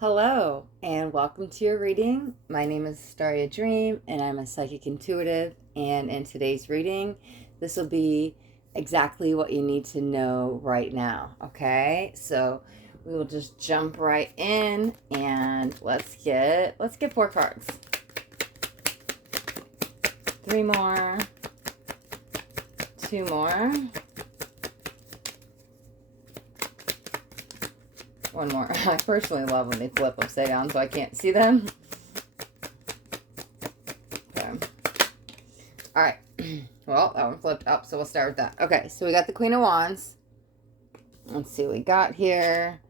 Hello, and welcome to your reading. My name is Staria Dream, and I'm a psychic intuitive. And in today's reading, this will be exactly what you need to know right now. Okay, so we will just jump right in, and let's get 4 cards. 3 more, 2 more. 1 more. I personally love when they flip upside down so I can't see them. Okay. All right. Well, that one flipped up, so we'll start with that. Okay, so we got the Queen of Wands. Let's see what we got here.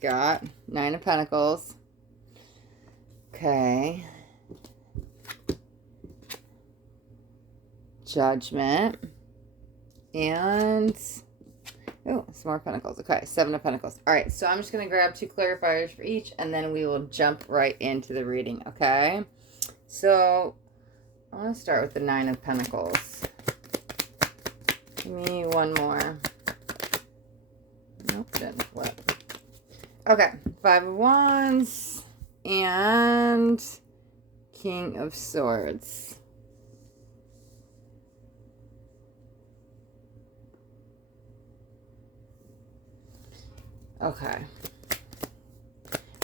Got 9 of Pentacles. Okay. Judgment. And... oh, some more Pentacles. Okay, 7 of Pentacles. All right, so I'm just going to grab 2 clarifiers for each, and then we will jump right into the reading, okay? So, I want to start with the 9 of Pentacles. Give me 1 more. Nope, didn't flip. Okay, 5 of Wands and King of Swords. Okay.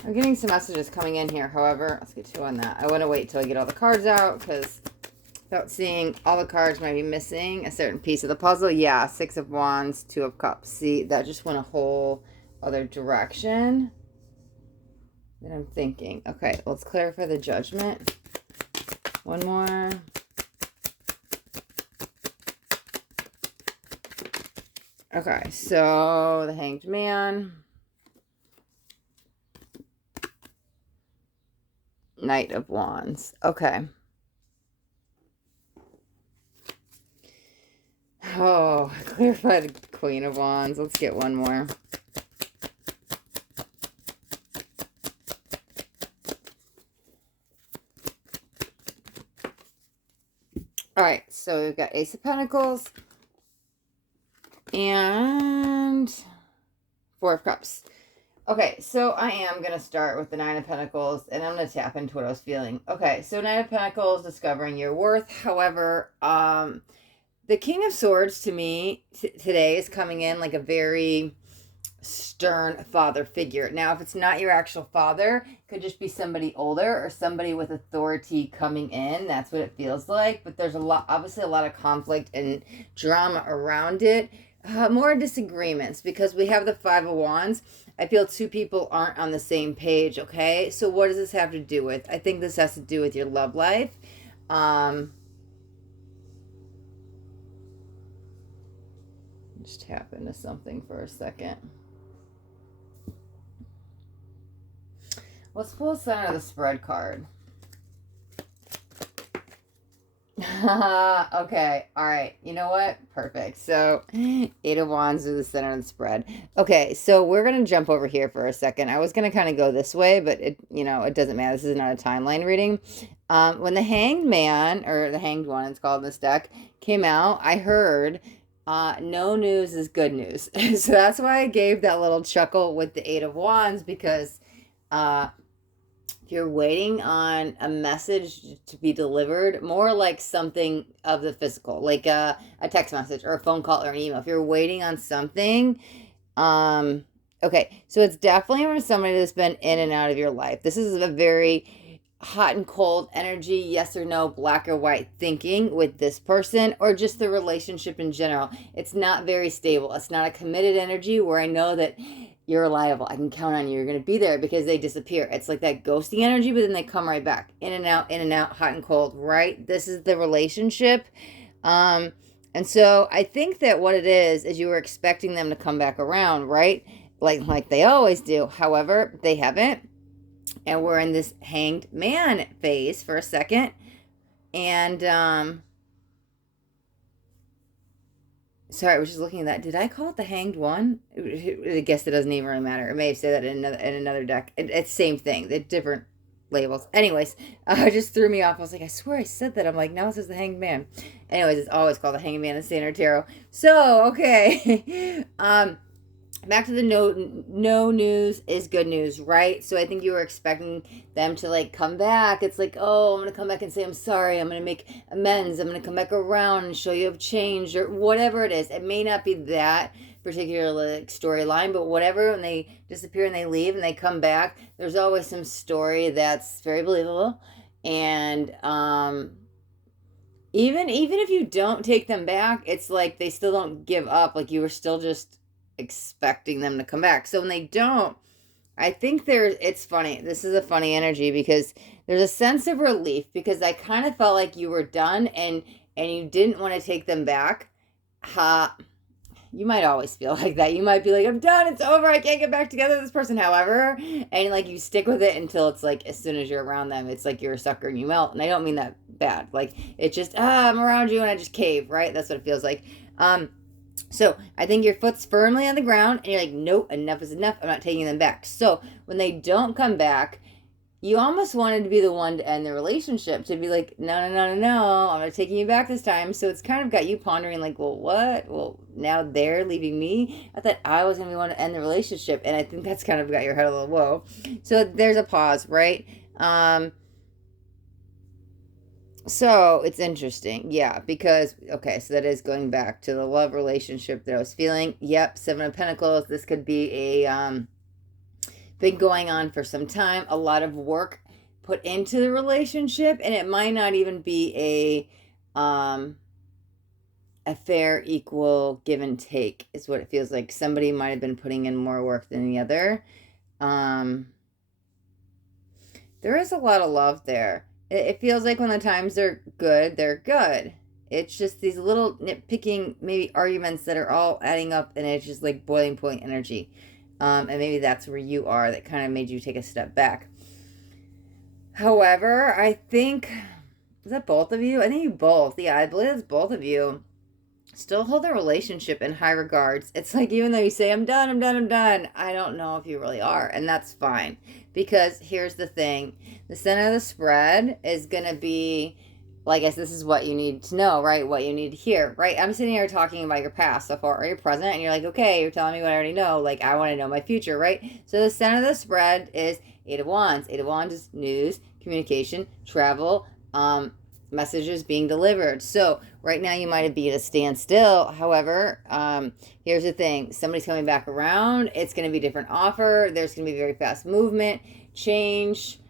I'm getting some messages coming in here. However, let's get 2 on that. I want to wait till I get all the cards out because without seeing all the cards might be missing a certain piece of the puzzle. Yeah, 6 of Wands, 2 of Cups. See, that just went a whole other direction than I'm thinking. Okay, let's clarify the Judgment. 1 more. Okay, so the Hanged Man. Knight of Wands. Okay. Oh, clarify the Queen of Wands. Let's get 1 more. All right, so we've got Ace of Pentacles and 4 of Cups. Okay, so I am going to start with the 9 of Pentacles, and I'm going to tap into what I was feeling. Okay, so 9 of Pentacles, discovering your worth. However, the King of Swords, to me, today is coming in like a very stern father figure. Now, if it's not your actual father, it could just be somebody older or somebody with authority coming in. That's what it feels like. But there's obviously a lot of conflict and drama around it. More disagreements because we have the 5 of Wands. I feel 2 people aren't on the same page, okay? So what does this have to do with? I think this has to do with your love life. Just tap into something for a second. Let's pull a center of the spread card. Okay, all right. You know what? Perfect. So, 8 of Wands is the center of the spread. Okay, so we're going to jump over here for a second. I was going to kind of go this way, but it doesn't matter. This is not a timeline reading. When the Hanged Man, or the Hanged One, it's called in this deck, came out, I heard no news is good news. So that's why I gave that little chuckle with the 8 of Wands, because if you're waiting on a message to be delivered, more like something of the physical, like a text message or a phone call or an email. If you're waiting on something, okay, so it's definitely from somebody that's been in and out of your life. This is a very hot and cold energy, yes or no, black or white thinking with this person, or just the relationship in general. It's not very stable. It's not a committed energy where I know that you're reliable. I can count on you. You're going to be there, because they disappear. It's like that ghosting energy, but then they come right back. In and out, hot and cold, right? This is the relationship. And so I think that what it is you were expecting them to come back around, right? Like they always do. However, they haven't. And we're in this Hanged Man phase for a second. And, sorry, I was just looking at that. Did I call it the Hanged One? I guess it doesn't even really matter. It may have said that in another deck. It's same thing. They're different labels. Anyways, it just threw me off. I was like, I swear I said that. I'm like, no, it says the Hanged Man. Anyways, it's always called the Hanged Man in Standard Tarot. So, okay. back to the no news is good news, right? So I think you were expecting them to like come back. It's like, oh, I'm gonna come back and say I'm sorry, I'm gonna make amends, I'm gonna come back around and show you have changed, or whatever it is. It may not be that particular like storyline, but whatever, when they disappear and they leave and they come back, there's always some story that's very believable. And even if you don't take them back, it's like they still don't give up, like you were still just expecting them to come back. So when they don't, I think it's funny. This is a funny energy because there's a sense of relief, because I kind of felt like you were done and you didn't want to take them back. You might always feel like that. You might be like, I'm done, it's over, I can't get back together with this person. However, and like you stick with it until it's like as soon as you're around them, it's like you're a sucker and you melt. And I don't mean that bad. Like it's just I'm around you and I just cave, right? That's what it feels like. So I think your foot's firmly on the ground and you're like, nope, enough is enough. I'm not taking them back. So when they don't come back, you almost wanted to be the one to end the relationship, to be like, no, no, no, no, no, I'm not taking you back this time. So it's kind of got you pondering like, well, what? Well, now they're leaving me. I thought I was going to be one to end the relationship. And I think that's kind of got your head a little, whoa. So there's a pause, right? So it's interesting, yeah, because, okay, so that is going back to the love relationship that I was feeling. Yep, Seven of Pentacles. This could be a been going on for some time, a lot of work put into the relationship, and it might not even be a fair, equal give and take is what it feels like. Somebody might have been putting in more work than the other. There is a lot of love there. It feels like when the times are good, they're good. It's just these little nitpicking, maybe arguments that are all adding up, and it's just like boiling point energy. And maybe that's where you are, that kind of made you take a step back. However, I think, is that both of you? I think you both. Yeah, I believe it's both of you. Still hold the relationship in high regards. It's like, even though you say, I'm done, I'm done, I'm done, I don't know if you really are. And that's fine. Because here's the thing. The center of the spread is going to be, well, I guess this is what you need to know, right? What you need to hear, right? I'm sitting here talking about your past so far, or your present, and you're like, okay, you're telling me what I already know. Like, I want to know my future, right? So the center of the spread is Eight of Wands. Eight of Wands is news, communication, travel, messages being delivered. So right now you might be at a standstill. However, here's the thing. Somebody's coming back around. It's going to be a different offer. There's going to be very fast movement, change.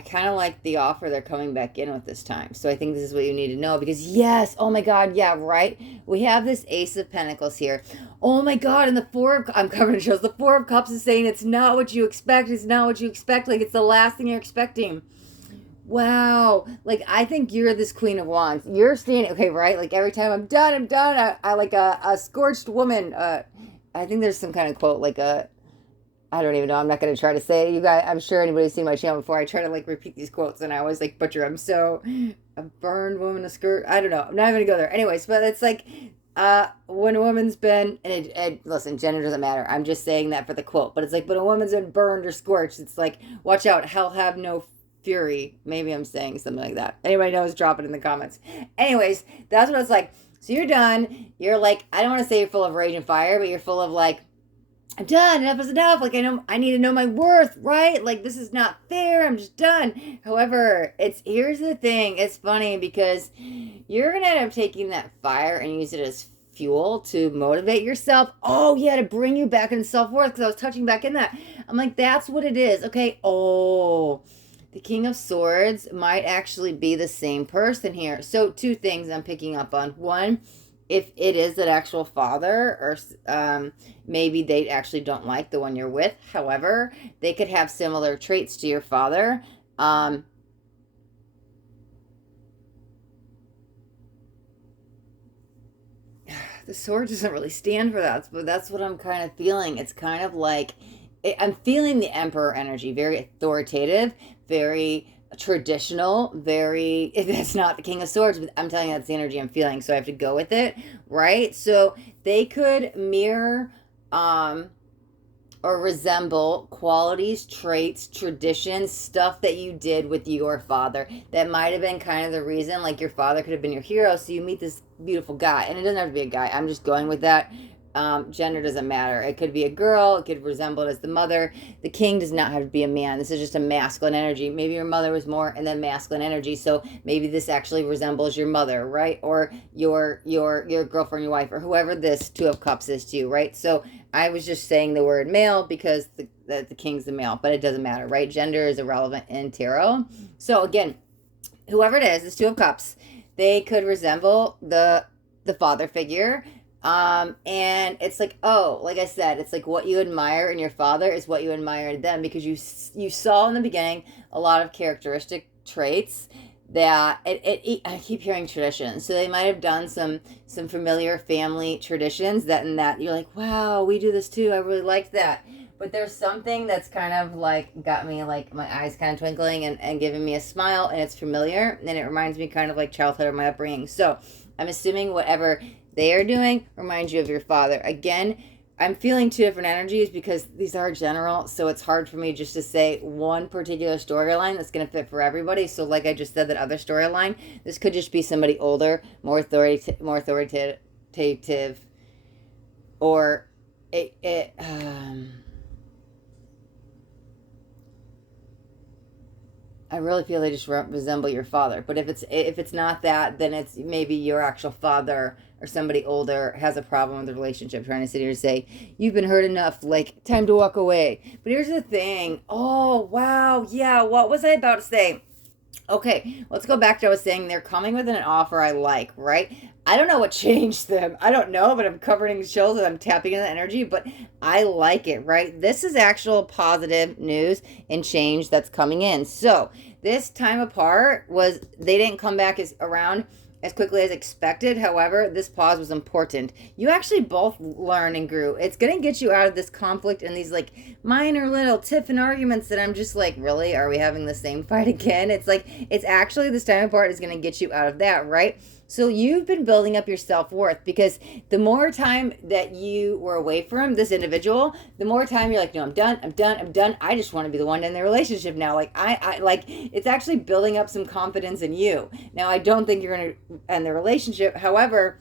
I kind of like the offer they're coming back in with this time. So I think this is what you need to know, because yes, oh my God, yeah, right? We have this Ace of Pentacles here. Oh my God, and the I'm covered in shows. The Four of Cups is saying it's not what you expect. It's not what you expect. Like, it's the last thing you're expecting. Wow. Like, I think you're this Queen of Wands. You're standing, okay, right? Like, every time I'm done. I like a scorched woman. I think there's some kind of quote, like I don't even know. I'm not going to try to say it. You guys, I'm sure anybody's seen my channel before. I try to like repeat these quotes and I always like butcher them. So, a burned woman, a skirt. I don't know. I'm not even going to go there. Anyways, but it's like, when a woman's been, and listen, gender doesn't matter. I'm just saying that for the quote. But it's like, when a woman's been burned or scorched, it's like, watch out. Hell have no fury. Maybe I'm saying something like that. Anybody knows, drop it in the comments. Anyways, that's what it's like. So you're done. You're like, I don't want to say you're full of rage and fire, but you're full of like, I'm done. Enough is enough. Like, I need to know my worth, right? Like, this is not fair. I'm just done. However, here's the thing. It's funny because you're going to end up taking that fire and use it as fuel to motivate yourself. Oh, yeah, to bring you back into self-worth, because I was touching back in that. I'm like, that's what it is. Okay. Oh, the King of Swords might actually be the same person here. So two things I'm picking up on. One, if it is an actual father, or maybe they actually don't like the one you're with. However, they could have similar traits to your father. The sword doesn't really stand for that, but that's what I'm kind of feeling. It's kind of like, I'm feeling the Emperor energy, very authoritative, very traditional, very, that's not the King of Swords, but I'm telling you, that's the energy I'm feeling, so I have to go with it, right? So they could mirror or resemble qualities, traits, traditions, stuff that you did with your father that might have been kind of the reason. Like, your father could have been your hero, so you meet this beautiful guy, and it doesn't have to be a guy, I'm just going with that. Gender doesn't matter. It could be a girl. It could resemble it as the mother. The king does not have to be a man. This is just a masculine energy. Maybe your mother was more in the masculine energy, so maybe this actually resembles your mother, right? Or your girlfriend, your wife, or whoever this Two of Cups is to you, right? So I was just saying the word male because the king's the male, but it doesn't matter, right? Gender is irrelevant in tarot. So again, whoever it is, this Two of Cups, they could resemble the father figure. And it's like, oh, like I said, it's like what you admire in your father is what you admire in them, because you saw in the beginning a lot of characteristic traits that I keep hearing traditions, so they might have done some familiar family traditions that in that you're like, wow, we do this too, I really like that. But there's something that's kind of like got me like my eyes kind of twinkling and giving me a smile, and it's familiar, and it reminds me kind of like childhood or my upbringing. So I'm assuming whatever they are doing reminds you of your father. Again, I'm feeling two different energies because these are general, so it's hard for me just to say one particular storyline that's going to fit for everybody. So like I just said, that other storyline, this could just be somebody older, more authoritative, or it I really feel they just resemble your father. But if it's not that, then it's maybe your actual father or somebody older has a problem with the relationship, trying to sit here and say, you've been hurt enough, like, time to walk away. But here's the thing. Oh, wow. Yeah, what was I about to say? Okay, let's go back to what I was saying. They're coming with an offer I like, right? I don't know what changed them. I don't know, but I'm covering chills and I'm tapping into the energy, but I like it, right? This is actual positive news and change that's coming in. So this time apart was, they didn't come back around as quickly as expected. However, this pause was important. You actually both learned and grew. It's going to get you out of this conflict and these like minor little tiff and arguments that I'm just like, really? Are we having the same fight again? It's like, it's actually this time apart is going to get you out of that, right? So you've been building up your self-worth, because the more time that you were away from this individual, the more time you're like, no, I'm done. I just want to be the one in the relationship now. Like I like, it's actually building up some confidence in you. Now, I don't think you're going to end the relationship. However,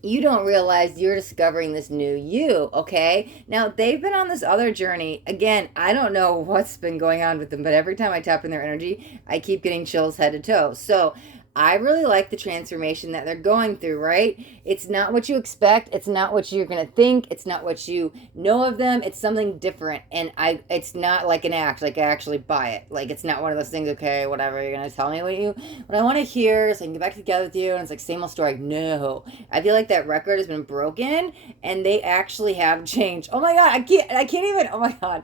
you don't realize you're discovering this new you, okay? Now, they've been on this other journey. Again, I don't know what's been going on with them, but every time I tap in their energy, I keep getting chills head to toe. So I really like the transformation that they're going through, right? It's not what you expect. It's not what you're going to think. It's not what you know of them. It's something different. And it's not like an act, like I actually buy it. Like, it's not one of those things, okay, whatever, you're going to tell me what I want to hear so I can get back together with you. And it's like, same old story. No. I feel like that record has been broken and they actually have changed. Oh my God, I can't even, oh my God.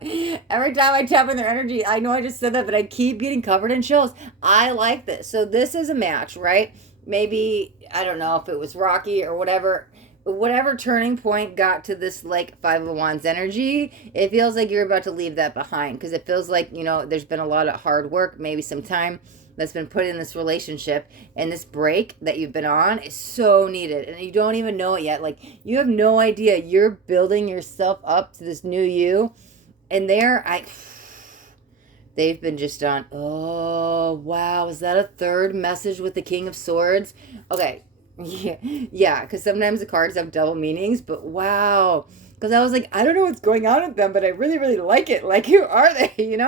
Every time I tap in their energy, I know I just said that, but I keep getting covered in chills. I like this. So this is a match, right? Maybe, I don't know if it was rocky or whatever turning point got to this like Five of Wands energy. It feels like you're about to leave that behind, because it feels like, there's been a lot of hard work, maybe some time that's been put in this relationship, and this break that you've been on is so needed, and you don't even know it yet. Like, you have no idea. You're building yourself up to this new you, and they've been just on, oh, wow, is that a third message with the King of Swords? Okay, yeah, because sometimes the cards have double meanings, but wow. Because I was like, I don't know what's going on with them, but I really, really like it. Like, who are they,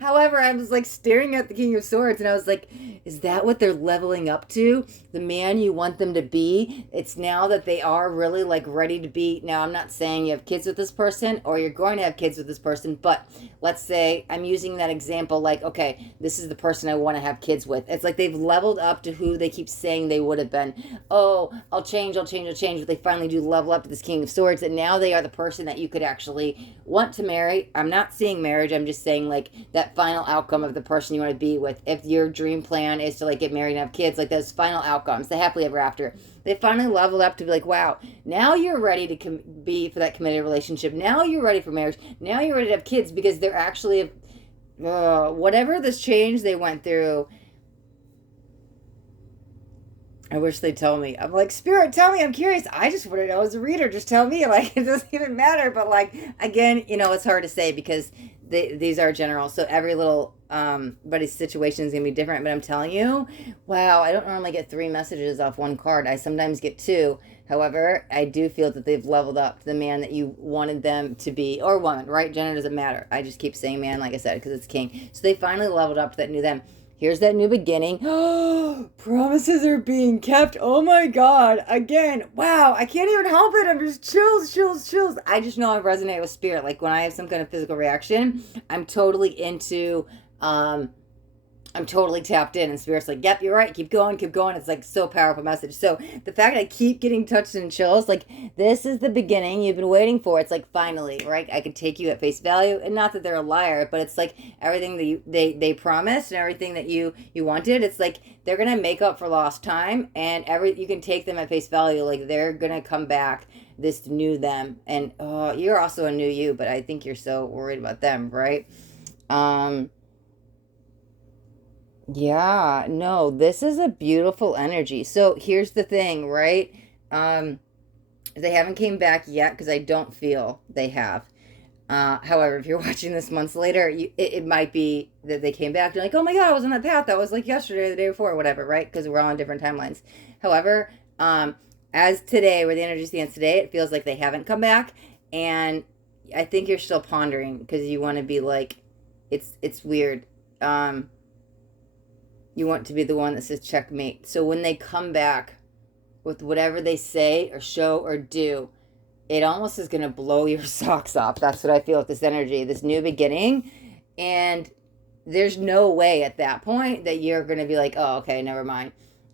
However, I was like staring at the King of Swords, and I was like, is that what they're leveling up to? The man you want them to be? It's now that they are really like ready to be. Now, I'm not saying you have kids with this person or you're going to have kids with this person, but let's say I'm using that example like, okay, this is the person I want to have kids with. It's like they've leveled up to who they keep saying they would have been. Oh, I'll change. But they finally do level up to this King of Swords, and now they are the person that you could actually want to marry. I'm not seeing marriage. I'm just saying like that final outcome of the person you want to be with. If your dream plan is to like get married and have kids, like those final outcomes, the happily ever after, they finally leveled up to be like, wow, now you're ready to be for that committed relationship. Now you're ready for marriage. Now you're ready to have kids, because they're actually, whatever this change they went through, I wish they'd tell me. I'm like, Spirit, tell me. I'm curious. I just want to know as a reader. Just tell me. Like, it doesn't even matter. But, like, again, it's hard to say because these are general. So every little buddy's situation is going to be different. But I'm telling you, wow, I don't normally get 3 messages off one card. I sometimes get 2. However, I do feel that they've leveled up to the man that you wanted them to be, or woman, right? Gender doesn't matter. I just keep saying man, like I said, because it's king. So they finally leveled up to that new them. Here's that new beginning. Promises are being kept. Oh my God. Again, wow. I can't even help it. I'm just chills, chills, chills. I just know I resonate with spirit. Like when I have some kind of physical reaction, I'm totally into, I'm totally tapped in, and spirit's like, yep, you're right, keep going, keep going. It's like so powerful message. So the fact I keep getting touched and chills, like this is the beginning you've been waiting for. It's like finally, right? I could take you at face value, and not that they're a liar, but it's like everything that they promised and everything that you wanted. It's like they're gonna make up for lost time, and you can take them at face value. Like they're gonna come back. This new them, and you're also a new you, but I think you're so worried about them, right? Yeah, no, this is a beautiful energy. So here's the thing, right? They haven't came back yet because I don't feel they have. However, if you're watching this months later, it might be that they came back. You're like, oh my God, I was on that path. That was like yesterday, the day before, whatever, right? Because we're all on different timelines. However, as today, where the energy stands today, it feels like they haven't come back. And I think you're still pondering because you want to be like, it's weird. You want to be the one that says checkmate. So when they come back with whatever they say or show or do, it almost is going to blow your socks off. That's what I feel with this energy, this new beginning. And there's no way at that point that you're going to be like, oh, okay, never mind.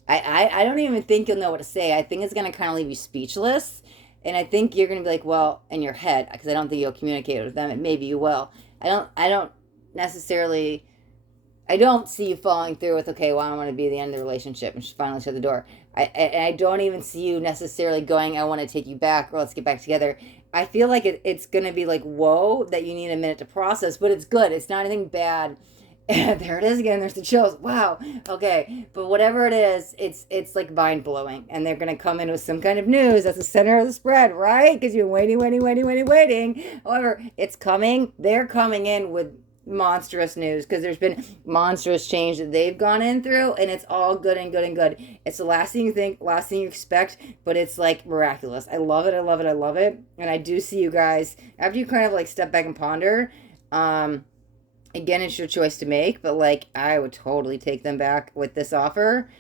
I don't even think you'll know what to say. I think it's going to kind of leave you speechless. And I think you're going to be like, well, in your head, because I don't think you'll communicate with them. And maybe you will. I don't necessarily... I don't see you falling through with, okay, well, I want to be the end of the relationship and finally shut the door. I don't even see you necessarily going, I want to take you back or let's get back together. I feel like it's going to be like, whoa, that you need a minute to process, but it's good. It's not anything bad. And there it is again. There's the chills. Wow. Okay. But whatever it is, it's like mind blowing. And they're going to come in with some kind of news. That's the center of the spread, right? Because you're waiting. However, it's coming. They're coming in with monstrous news because there's been monstrous change that they've gone in through, and it's all good and good and good. It's the last thing you think, last thing you expect, but it's like miraculous. I love it. And I do see you guys after you kind of like step back and ponder. Again, it's your choice to make, but like I would totally take them back with this offer.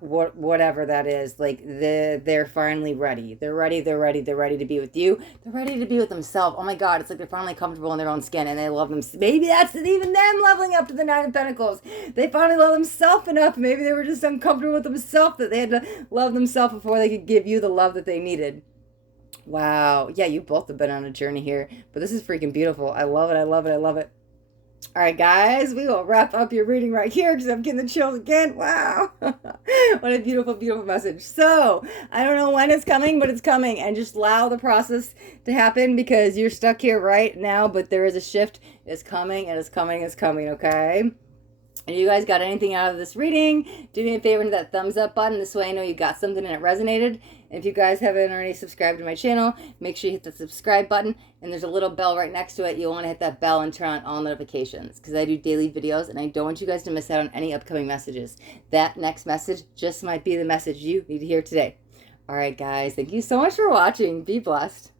Whatever that is, like they're finally ready. They're ready to be with you. They're ready to be with themselves. Oh my God, it's like they're finally comfortable in their own skin and they love them. Maybe that's even them leveling up to the Nine of Pentacles. They finally love themselves enough. Maybe they were just uncomfortable with themselves that they had to love themselves before they could give you the love that they needed. Wow. Yeah, you both have been on a journey here, but this is freaking beautiful. I love it. All right, guys, we will wrap up your reading right here because I'm getting the chills again. Wow. What a beautiful, beautiful message. So I don't know when it's coming, but it's coming. And just allow the process to happen because you're stuck here right now, but there is a shift. It's coming, okay? And you guys got anything out of this reading, do me a favor and hit that thumbs up button. This way I know you got something and it resonated. And if you guys haven't already subscribed to my channel, make sure you hit the subscribe button. And there's a little bell right next to it. You'll want to hit that bell and turn on all notifications because I do daily videos and I don't want you guys to miss out on any upcoming messages. That next message just might be the message you need to hear today. All right, guys. Thank you so much for watching. Be blessed.